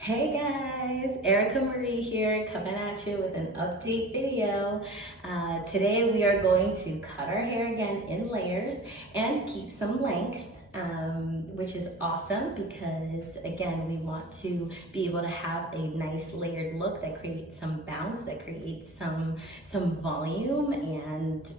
Hey guys, Erikamari here, coming at you with an update video. Today we are going to cut our hair again in layers and keep some length, which is awesome because again, we want to be able to have a nice layered look that creates some bounce, that creates some volume, and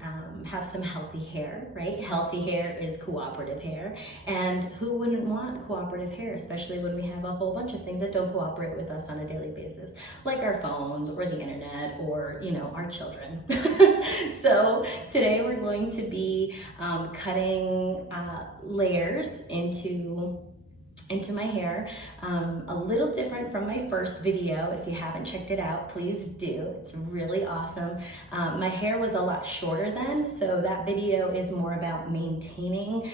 have some healthy hair, right? Healthy hair is cooperative hair, and who wouldn't want cooperative hair, especially when we have a whole bunch of things that don't cooperate with us on a daily basis, like our phones or the internet or, our children. So today we're going to be cutting layers into my hair, a little different from my first video. If you haven't checked it out, please do. It's really awesome. My hair was a lot shorter then, so that video is more about maintaining,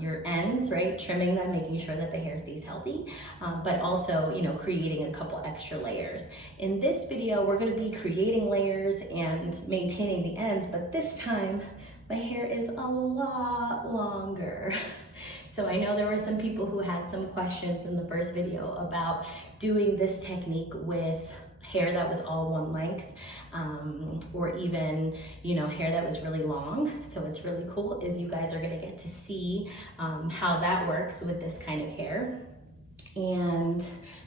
your ends, right? Trimming them, making sure that the hair stays healthy, but also, creating a couple extra layers. In this video, we're gonna be creating layers and maintaining the ends, but this time, my hair is a lot longer. So I know there were some people who had some questions in the first video about doing this technique with hair that was all one length, or even, hair that was really long. So what's really cool is you guys are gonna get to see how that works with this kind of hair. And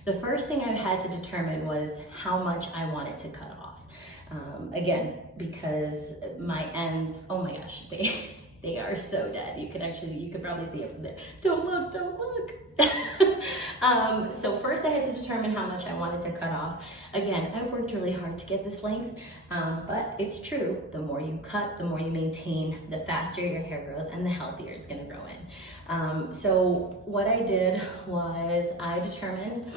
the first thing I had to determine was how much I wanted to cut off. Again, because my ends, oh my gosh, they are so dead. You could probably see it from there. Don't look. So first I had to determine how much I wanted to cut off. Again, I've worked really hard to get this length, but it's true. The more you cut, the more you maintain, the faster your hair grows and the healthier it's gonna grow in. So what I did was I determined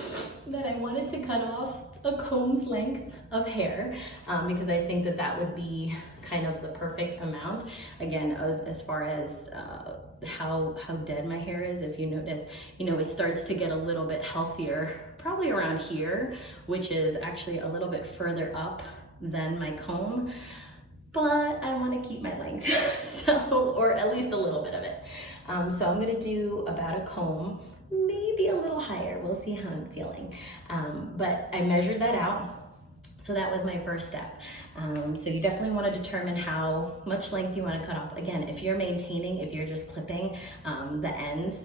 that I wanted to cut off a comb's length of hair, because I think that would be kind of the perfect amount. Again, as far as how dead my hair is, if you notice, it starts to get a little bit healthier, probably around here, which is actually a little bit further up than my comb, but I want to keep my length, or at least a little bit of it. So I'm gonna do about a comb, maybe a little higher. We'll see how I'm feeling. But I measured that out. So that was my first step. So you definitely want to determine how much length you want to cut off. Again, if you're maintaining, if you're just clipping the ends,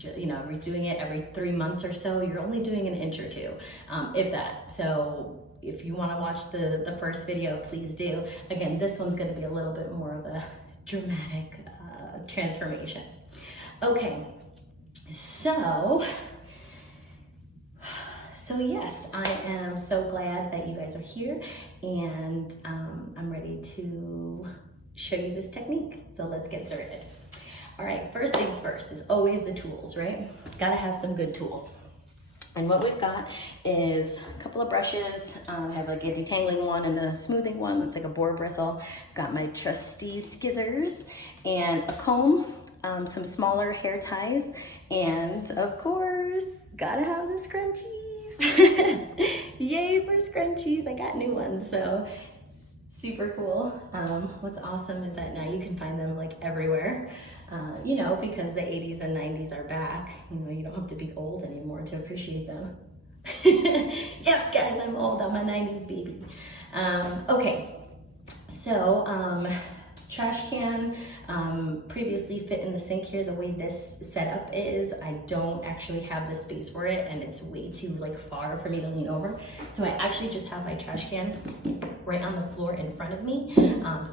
redoing it every 3 months or so, you're only doing an inch or two, if that. So if you want to watch the first video, please do. Again, this one's going to be a little bit more of a dramatic transformation. Okay, so yes, I am so glad that you guys are here, and I'm ready to show you this technique. So let's get started. All right, first things first is always the tools, right? Gotta have some good tools. And what we've got is a couple of brushes. I have like a detangling one and a smoothing one. That's like a boar bristle. Got my trusty scissors and a comb, some smaller hair ties, and of course, gotta have the scrunchies. Yay for scrunchies. I got new ones, so super cool. What's awesome is that now you can find them like everywhere, because the 80s and 90s are back. You don't have to be old anymore to appreciate them. Yes, guys, I'm old. I'm a 90s baby. Okay, so trash can previously fit in the sink here. The way this setup is, I don't actually have the space for it, and it's way too far for me to lean over. So I actually just have my trash can right on the floor in front of me.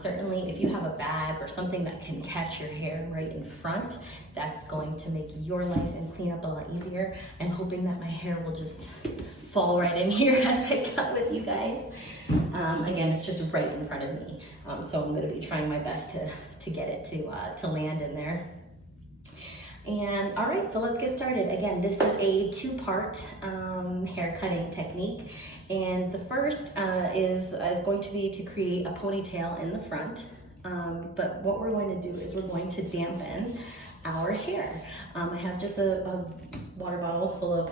Certainly if you have a bag or something that can catch your hair right in front, that's going to make your life and cleanup a lot easier. I'm hoping that my hair will just fall right in here as I cut with you guys. Again, it's just right in front of me. So I'm gonna be trying my best to get it to land in there. And all right, so let's get started. Again, this is a two-part hair cutting technique. And the first is going to be to create a ponytail in the front. But what we're going to do is we're going to dampen our hair. I have just a water bottle full of,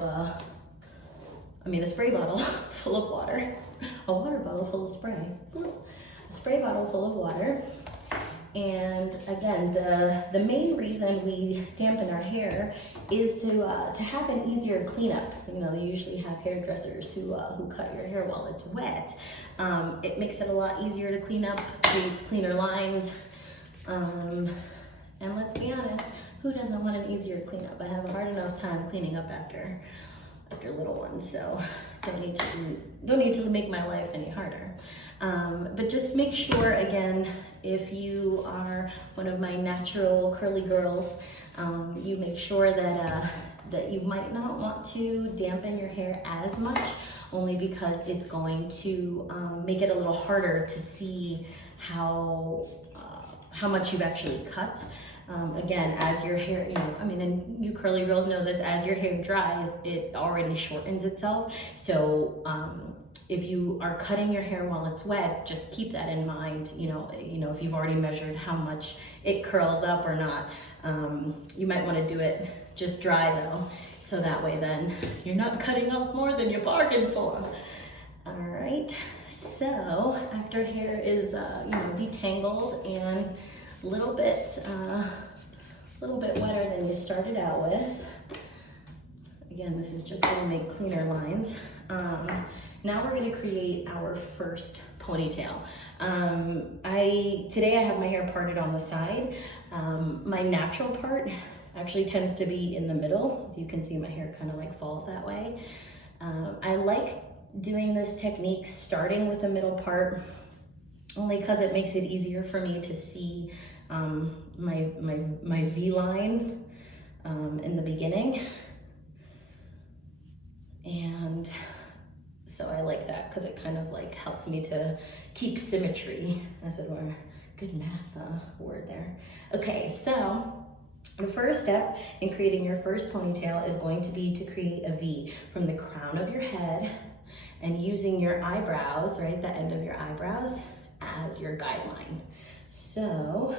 a spray bottle full of water. A water bottle full of spray. A spray bottle full of water. And again, the main reason we dampen our hair is to have an easier cleanup. You know, you usually have hairdressers who cut your hair while it's wet. It makes it a lot easier to clean up, creates cleaner lines. And let's be honest, who doesn't want an easier cleanup? I have a hard enough time cleaning up after little ones, so don't need to make my life any harder. But just make sure, again, if you are one of my natural curly girls, you make sure that you might not want to dampen your hair as much, only because it's going to make it a little harder to see how much you've actually cut. Again, as your hair, you know, I mean, and you curly girls know this, as your hair dries, it already shortens itself. So if you are cutting your hair while it's wet, just keep that in mind. You know, if you've already measured how much it curls up or not, you might want to do it just dry though. So that way then you're not cutting off more than you bargained for. All right, so after hair is, you know, detangled and a little bit wetter than you started out with. Again, this is just gonna make cleaner lines. Now we're gonna create our first ponytail. Today I have my hair parted on the side. My natural part actually tends to be in the middle. As you can see, my hair kind of like falls that way. I like doing this technique starting with the middle part, only because it makes it easier for me to see my V-line in the beginning. And so I like that because it kind of like helps me to keep symmetry, as it were. Good math word there. Okay, so the first step in creating your first ponytail is going to be to create a V from the crown of your head and using your eyebrows, right, the end of your eyebrows, as your guideline. So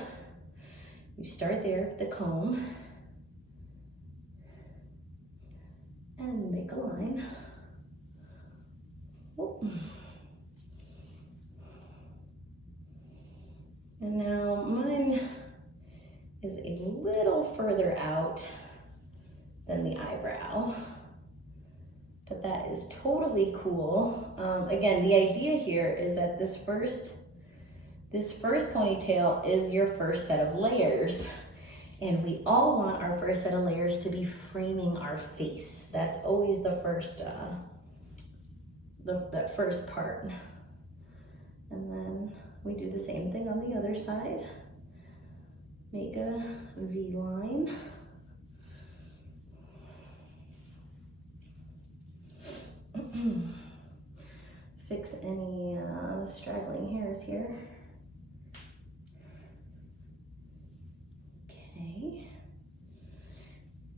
you start there with the comb and make a line. Whoop. And now mine is a little further out than the eyebrow, but that is totally cool. Again, the idea here is that this first ponytail is your first set of layers, and we all want our first set of layers to be framing our face. That's always the first, that first part. And then we do the same thing on the other side. Make a V line. Fix any straggling hairs here. Okay.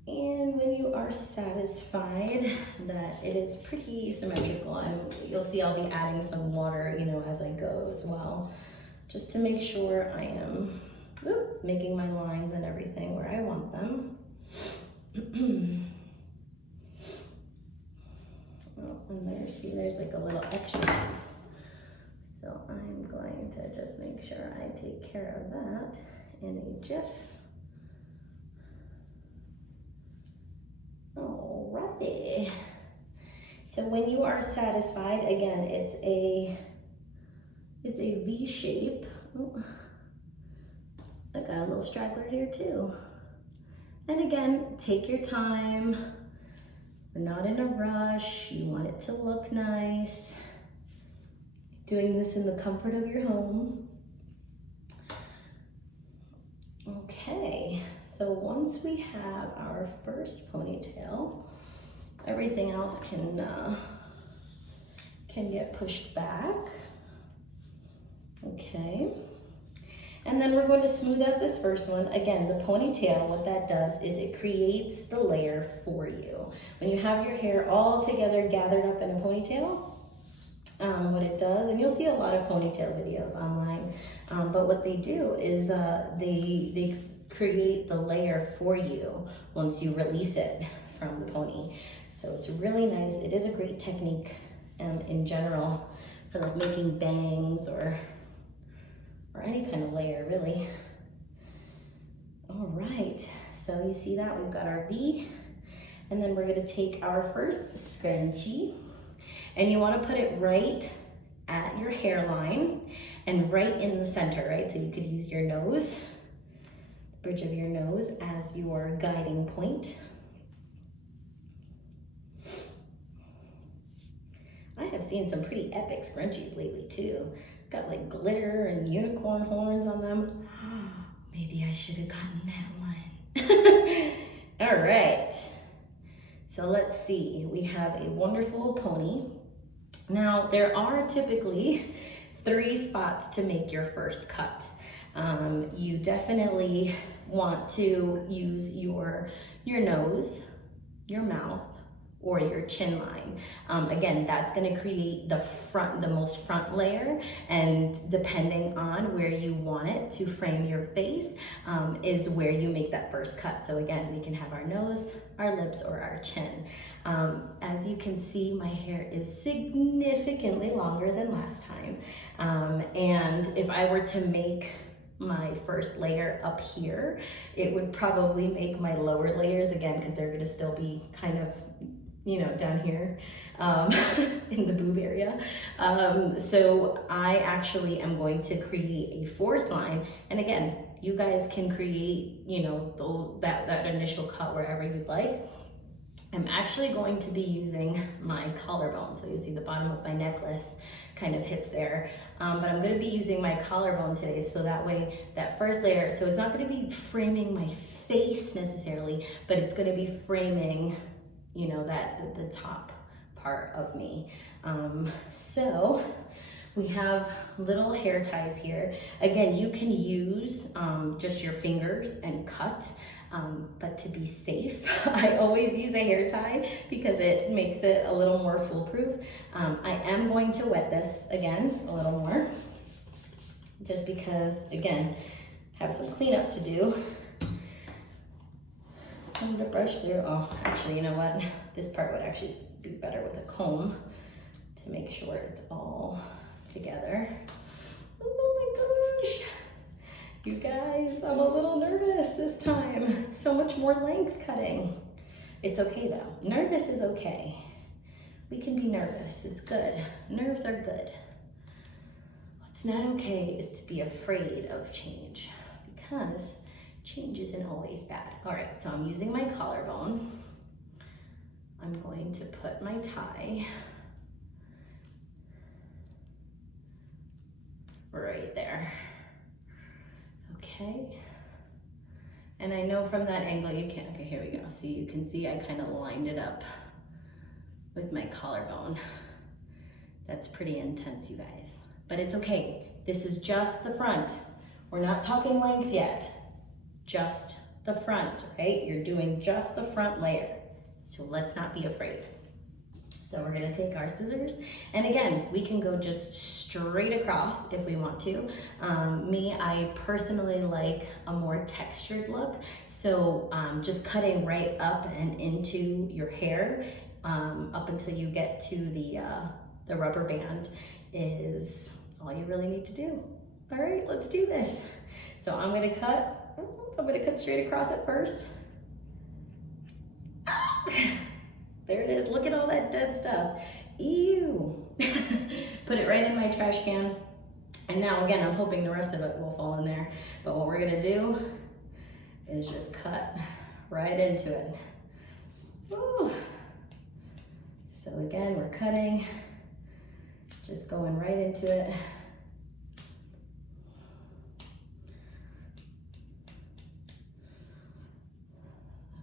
And when you are satisfied that it is pretty symmetrical, and you'll see I'll be adding some water, you know, as I go as well, just to make sure I am making my lines and everything where I want them. Oh, and there, see, there's like a little extra piece. So I'm going to just make sure I take care of that in a jiff. Alrighty. So when you are satisfied, again, it's a V shape. Oh, I got a little straggler here too. And again, take your time. We're not in a rush. You want it to look nice. Doing this in the comfort of your home. Okay, so once we have our first ponytail, everything else can get pushed back. Okay. And then we're going to smooth out this first one. Again, the ponytail, what that does is it creates the layer for you. When you have your hair all together gathered up in a ponytail, what it does, and you'll see a lot of ponytail videos online, but what they do is they create the layer for you once you release it from the pony. So it's really nice. It is a great technique in general for like making bangs or any kind of layer, really. All right, so you see that? We've got our V, and then we're gonna take our first scrunchie, and you wanna put it right at your hairline and right in the center, right? So you could use your nose, bridge of your nose as your guiding point. I have seen some pretty epic scrunchies lately too. Got like glitter and unicorn horns on them. Maybe I should have gotten that one. All right, so let's see. We have a wonderful pony. Now, there are typically 3 spots to make your first cut. You definitely want to use your nose, your mouth, or your chin line. Again, that's gonna create the most front layer, and depending on where you want it to frame your face is where you make that first cut. So again, we can have our nose, our lips, or our chin. As you can see, my hair is significantly longer than last time. And if I were to make my first layer up here, it would probably make my lower layers, again, because they're gonna still be kind of, you know, down here in the boob area. So I actually am going to create a 4th line. And again, you guys can create, you know, that initial cut wherever you'd like. I'm actually going to be using my collarbone. So you see the bottom of my necklace kind of hits there. But I'm gonna be using my collarbone today, so that way, that first layer, so it's not gonna be framing my face necessarily, but it's gonna be framing, you know, the top part of me. So we have little hair ties here. Again, you can use just your fingers and cut, but to be safe, I always use a hair tie because it makes it a little more foolproof. I am going to wet this again a little more, just because, again, have some cleanup to do. Some to brush through. Oh, actually, you know what? This part would actually be better with a comb to make sure it's all together. Oh my gosh. You guys, I'm a little nervous this time. It's so much more length cutting. It's okay though. Nervous is okay. We can be nervous. It's good. Nerves are good. What's not okay is to be afraid of change, because change isn't always bad. All right, so I'm using my collarbone. I'm going to put my tie right there. Okay. And I know from that angle you can't, okay, here we go. See, you can see I kind of lined it up with my collarbone. That's pretty intense, you guys. But it's okay. This is just the front. We're not talking length yet. Just the front, right? You're doing just the front layer. So let's not be afraid. So we're gonna take our scissors, and again, we can go just straight across if we want to. I personally like a more textured look. So just cutting right up and into your hair, up until you get to the rubber band is all you really need to do. All right, let's do this. So I'm gonna cut straight across at first. There it is, look at all that dead stuff. Ew. Put it right in my trash can. And now again, I'm hoping the rest of it will fall in there. But what we're gonna do is just cut right into it. Ooh. So again, we're cutting, just going right into it.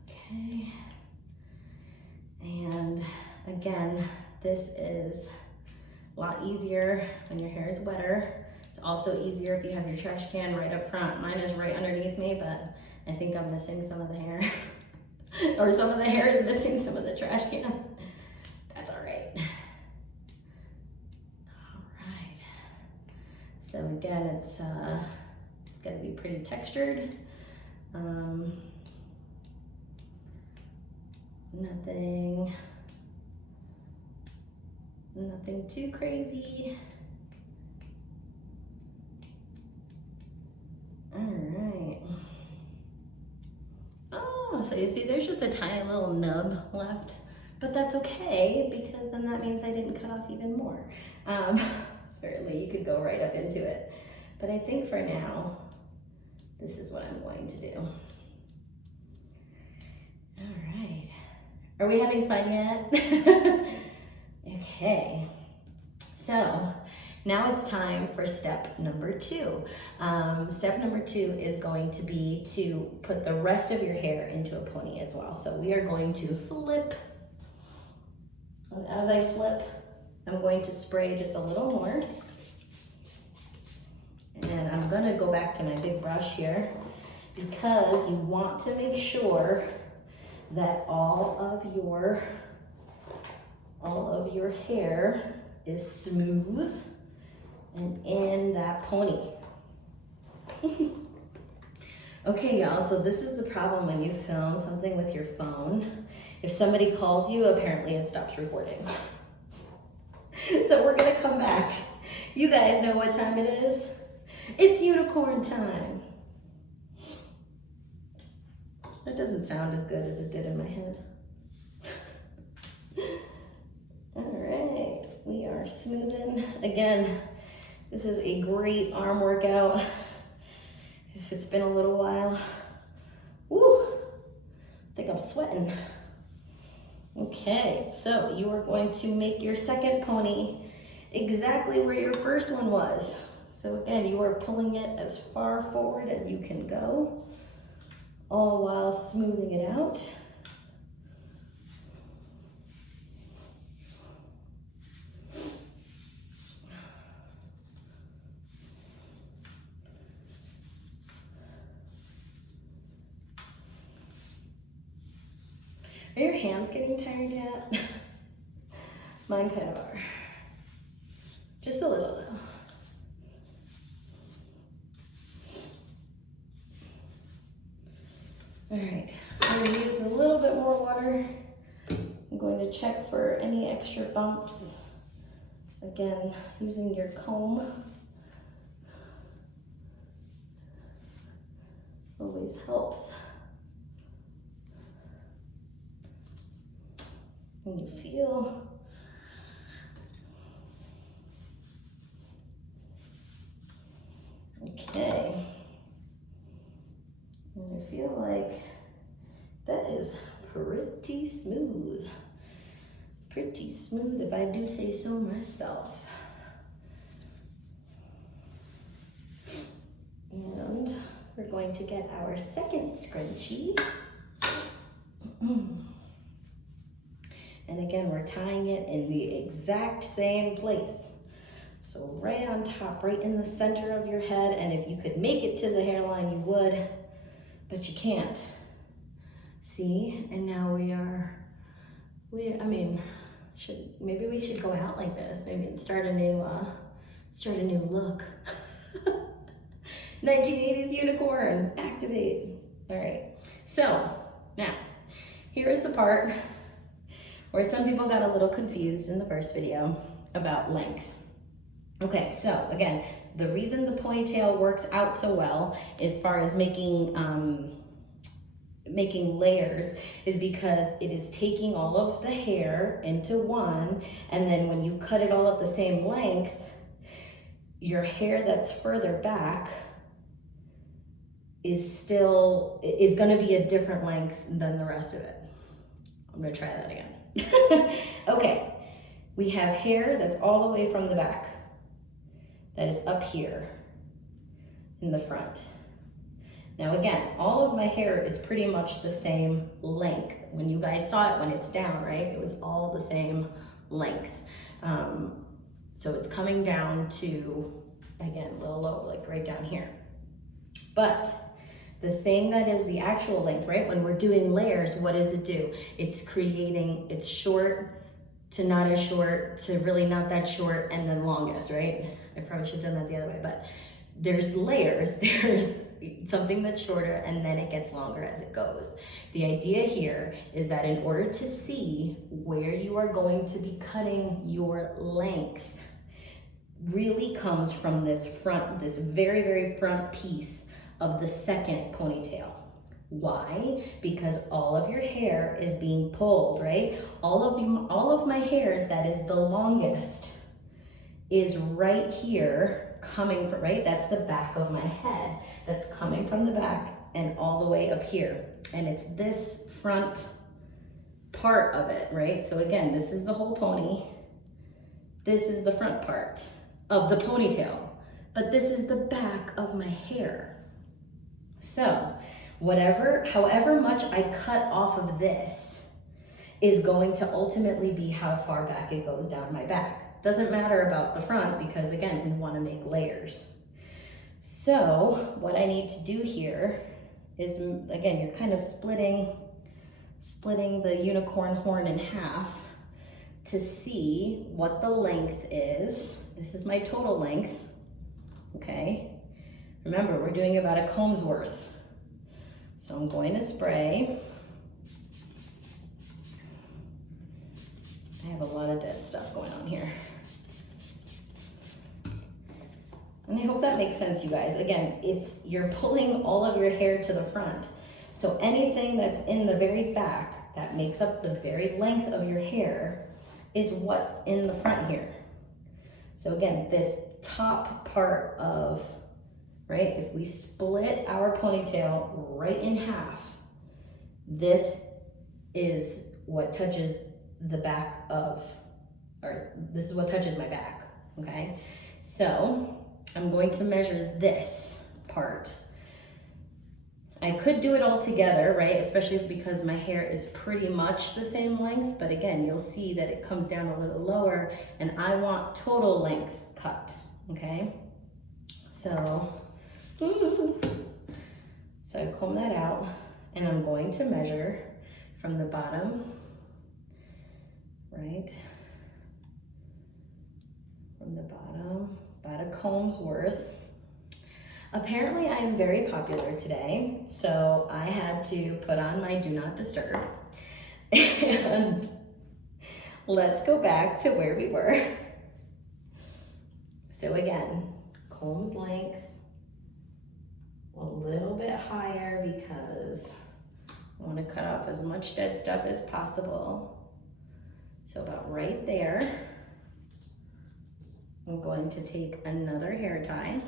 Okay. And again, this is a lot easier when your hair is wetter. It's also easier if you have your trash can right up front. Mine is right underneath me, but I think I'm missing some of the hair. Or some of the hair is missing some of the trash can. That's all right. All right. So again, it's gonna be pretty textured. Nothing too crazy. All right. actually, see, there's just a tiny little nub left, but that's okay because then that means I didn't cut off even more. Certainly you could go right up into it, but I think for now, this is what I'm going to do. All right. Are we having fun yet? Okay. So now it's time for step number 2. Step number 2 is going to be to put the rest of your hair into a pony as well. So we are going to flip. And as I flip, I'm going to spray just a little more. And I'm gonna go back to my big brush here because you want to make sure that all of your hair is smooth and in that pony. Okay, y'all, so this is the problem when you film something with your phone. If somebody calls you, apparently it stops recording. So we're gonna come back. You guys know what time it is? It's unicorn time. That doesn't sound as good as it did in my head. All right, we are smoothing. Again, this is a great arm workout. If it's been a little while. Woo, I think I'm sweating. Okay, so you are going to make your second pony exactly where your first one was. So again, you are pulling it as far forward as you can go, all while smoothing it out. Are your hands getting tired yet? Mine kind of are. Just a little though. All right, I'm going to use a little bit more water. I'm going to check for any extra bumps. Again, using your comb always helps. When you feel okay. And I feel like that is pretty smooth. Pretty smooth if I do say so myself. And we're going to get our second scrunchie. And again, we're tying it in the exact same place. So right on top, right in the center of your head. And if you could make it to the hairline, you would. But you can't. See, and now maybe we should go out like this, maybe and start a new look. 1980s unicorn, activate. All right, so now, here is the part where some people got a little confused in the first video about length. Okay, so again, the reason the ponytail works out so well as far as making layers is because it is taking all of the hair into one, and then when you cut it all at the same length, your hair that's further back is gonna be a different length than the rest of it. I'm gonna try that again. Okay, we have hair that's all the way from the back. That is up here in the front. Now again, all of my hair is pretty much the same length. When you guys saw it when it's down, right? It was all the same length. So it's coming down to, again, a little low, like right down here. But the thing that is the actual length, right? When we're doing layers, what does it do? It's short to not as short to really not that short and then longest, right? I probably should have done that the other way, but there's layers. There's something that's shorter and then it gets longer as it goes. The idea here is that in order to see where you are going to be cutting your length really comes from this very, very front piece of the second ponytail. Why? Because all of your hair is being pulled, right? All of my hair that is the longest is right here coming from, right? That's the back of my head. That's coming from the back and all the way up here. And it's this front part of it, right? So again, this is the whole pony. This is the front part of the ponytail, but this is the back of my hair. So however much I cut off of this is going to ultimately be how far back it goes down my back. Doesn't matter about the front because again, we want to make layers. So what I need to do here is, again, you're kind of splitting the unicorn horn in half to see what the length is. This is my total length, okay? Remember, we're doing about a comb's worth. So I'm going to spray. I have a lot of dead stuff going on here. And I hope that makes sense, you guys. Again, you're pulling all of your hair to the front. So anything that's in the very back that makes up the very length of your hair is what's in the front here. So again, this top part of, right, if we split our ponytail right in half, this is what touches the back of, or this is what touches my back, okay? So I'm going to measure this part. I could do it all together, right? Especially because my hair is pretty much the same length, but again, you'll see that it comes down a little lower and I want total length cut, okay? So I comb that out and I'm going to measure from the bottom, right? From the bottom, about a comb's worth. Apparently I am very popular today, so I had to put on my do not disturb. And let's go back to where we were. So again, comb's length, a little bit higher because I want to cut off as much dead stuff as possible. So about right there. I'm going to take another hair tie.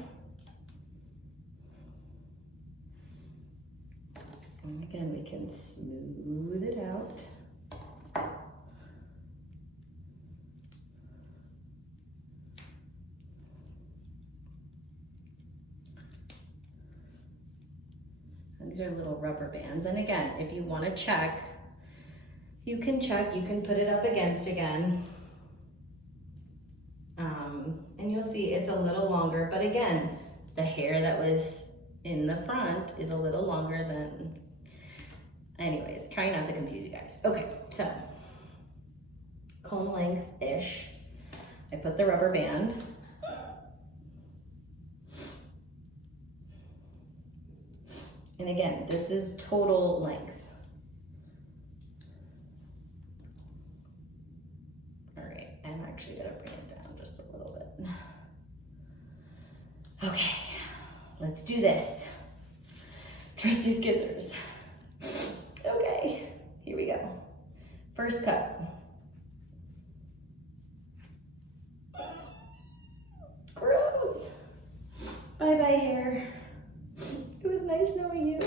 And again, we can smooth it out. And these are little rubber bands. And again, if you want to check, you can put it up against again. And you'll see it's a little longer, but again, the hair that was in the front is a little longer than, anyways, trying not to confuse you guys. Okay, so comb length-ish. I put the rubber band. And again, this is total length. All right, I'm actually gonna bring it down just a little bit. Okay, let's do this. Trusty scissors. Okay, here we go. First cut. Gross. Bye-bye hair. It was nice knowing you.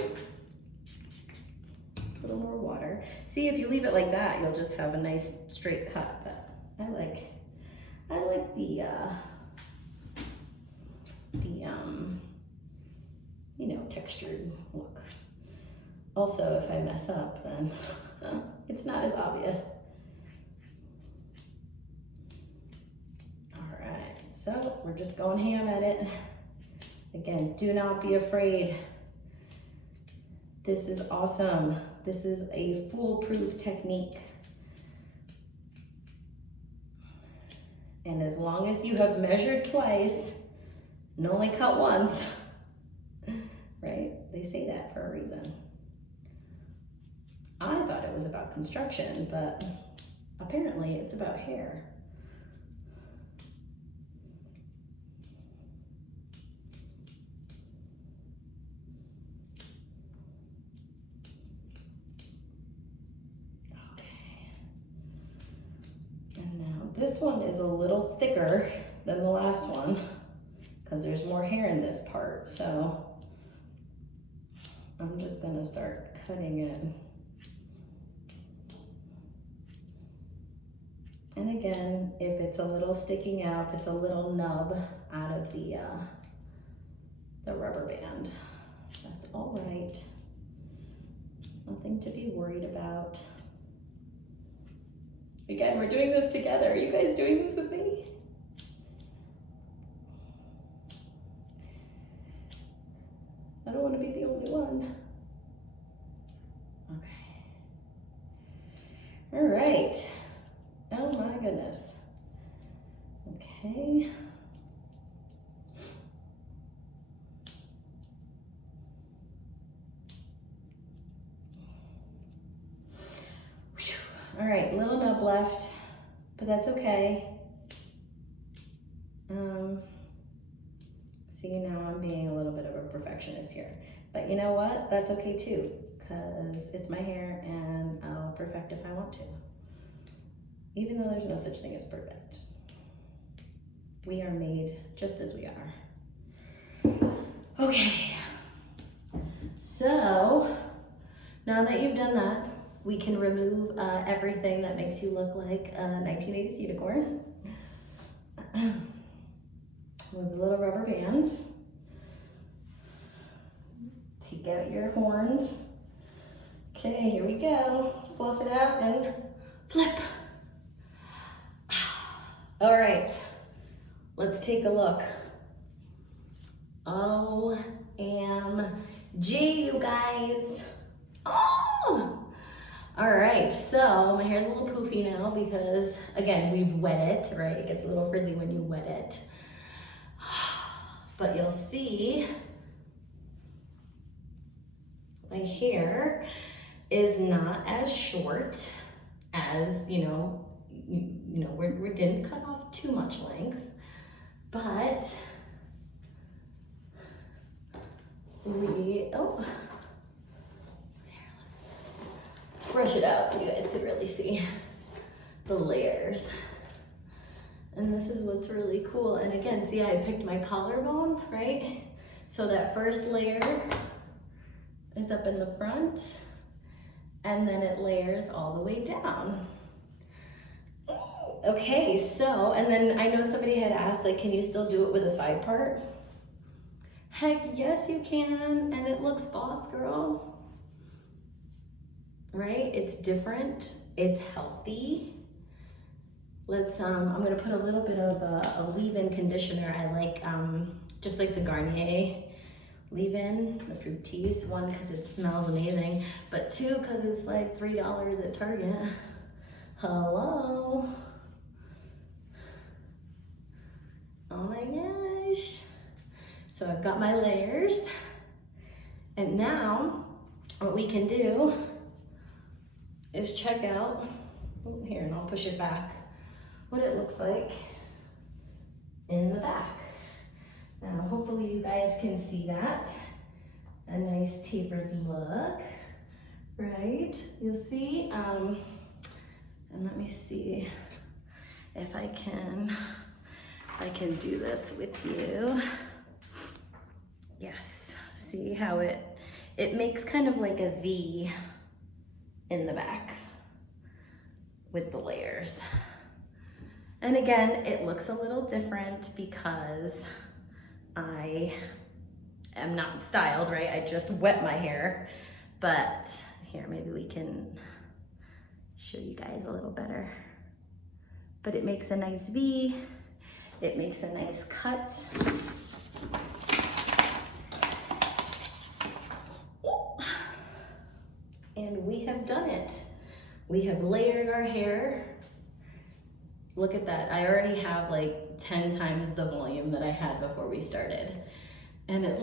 A little more water. See, if you leave it like that, you'll just have a nice straight cut, but I like the you know, textured look. Also, if I mess up, then it's not as obvious. All right, so we're just going ham at it. Again, do not be afraid. This is awesome. This is a foolproof technique. And as long as you have measured twice and only cut once, right? They say that for a reason. I thought it was about construction, but apparently it's about hair. This one is a little thicker than the last one because there's more hair in this part. So I'm just gonna start cutting it. And again, if it's a little sticking out, if it's a little nub out of the rubber band, that's all right. Nothing to be worried about. Again, we're doing this together. Are you guys doing this with me? I don't want to be the only one. Okay. All right. Oh my goodness. Okay. All right, little nub left, but that's okay. See, now I'm being a little bit of a perfectionist here. But you know what? That's okay too, because it's my hair and I'll perfect if I want to. Even though there's no such thing as perfect. We are made just as we are. Okay. So, now that you've done that, we can remove everything that makes you look like a 1980s unicorn. With the little rubber bands. Take out your horns. Okay, here we go. Fluff it out and flip. All right, let's take a look. OMG, you guys. Oh! All right, so my hair's a little poofy now because, again, we've wet it, right? It gets a little frizzy when you wet it. But you'll see my hair is not as short as, we didn't cut off too much length, but let's brush it out so you guys could really see the layers. And this is what's really cool. And again, see, I picked my collarbone, right? So that first layer is up in the front, and then it layers all the way down. Okay, so, and then I know somebody had asked, like, can you still do it with a side part? Heck yes, you can, and it looks boss, girl. Right? It's different, it's healthy. Let's, I'm gonna put a little bit of a leave-in conditioner. I like, just like the Garnier leave-in, the Fructis one, because it smells amazing, but two, because it's like $3 at Target. Hello. Oh my gosh. So I've got my layers, and now what we can do is check out, here, and I'll push it back, what it looks like in the back. Now, hopefully you guys can see that. A nice tapered look, right? You'll see, and let me see if I can do this with you. Yes, see how it makes kind of like a V in the back with the layers. And again, it looks a little different because I am not styled, right? I just wet my hair. But here, maybe we can show you guys a little better. But it makes a nice V. It makes a nice cut. And we have done it. We have layered our hair. Look at that. I already have like 10 times the volume that I had before we started. And it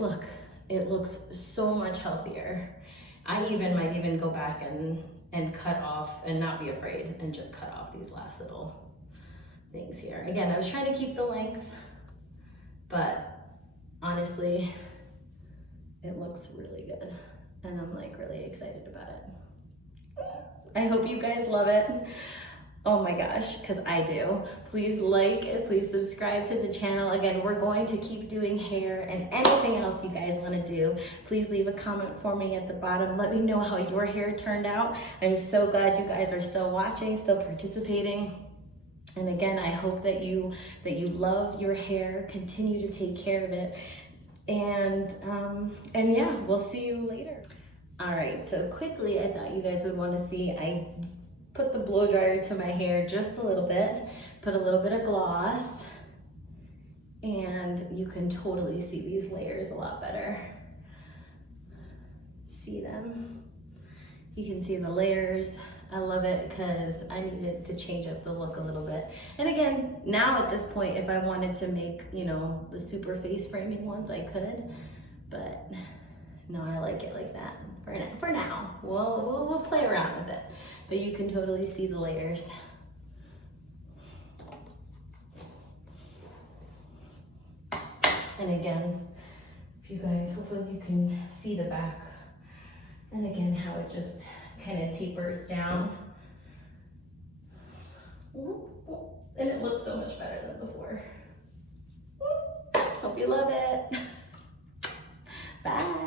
looks so much healthier. I might even go back and cut off and not be afraid and just cut off these last little things here. Again, I was trying to keep the length, but honestly, it looks really good. And I'm like really excited about it. I hope you guys love it. Oh my gosh, because I do. Please like, please subscribe to the channel. Again, we're going to keep doing hair and anything else you guys want to do. Please leave a comment for me at the bottom. Let me know how your hair turned out. I'm so glad you guys are still watching, still participating. And again, I hope that you love your hair, continue to take care of it. And yeah, we'll see you later. All right, so quickly, I thought you guys would want to see, I put the blow dryer to my hair just a little bit, put a little bit of gloss, and you can totally see these layers a lot better. See them? You can see the layers. I love it because I needed to change up the look a little bit. And again, now at this point, if I wanted to make, you know, the super face framing ones, I could, but no, I like it like that. For now, we'll play around with it, but you can totally see the layers. And again, if you guys, hopefully you can see the back. And again, how it just kind of tapers down. And it looks so much better than before. Hope you love it. Bye.